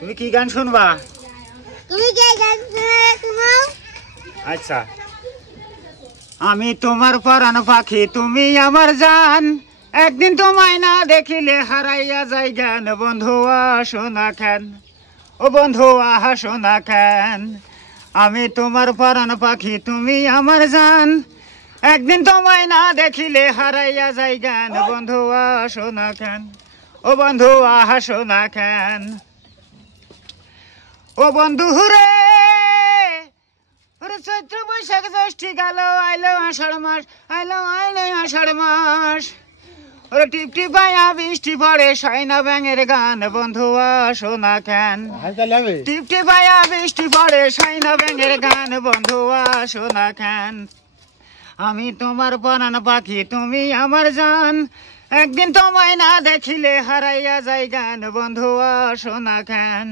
তুমি কি গান শুনবা? আচ্ছা, আমি তোমার পরাণ পাখি, তুমি আমার জান, একদিন তোমায় না দেখিলে হারাইয়া যাই জ্ঞান। বন্ধু আসো না কেন, ও বন্ধু আসো না কেন, আমি তোমার পরাণ পাখি, তুমি আমার জান, একদিন তোমায় না দেখিলে হারাইয়া যাই জ্ঞান। বন্ধু আসো না কেন, ও বন্ধু আসো না কেন, ও বন্ধু রে। ওরে চৈত্র বৈশাখ জ্যৈষ্ঠী গেল, আইলো আষাঢ় মাস, আইলো আষাঢ় মাস। ওরে টিপ টিপাইয়া বৃষ্টি পড়ে, সাইনা ব্যাঙের গান। বন্ধু আসো না কেন, টিপ টিপাইয়া বৃষ্টি পড়ে, সাইনা ব্যাঙের গান। বন্ধু আসো না কেন, আমি তোমার পরাণ পাখি, তুমি আমার জান, একদিন তোমায় না দেখিলে হারাইয়া যাই জ্ঞান। বন্ধু আসো না কেন।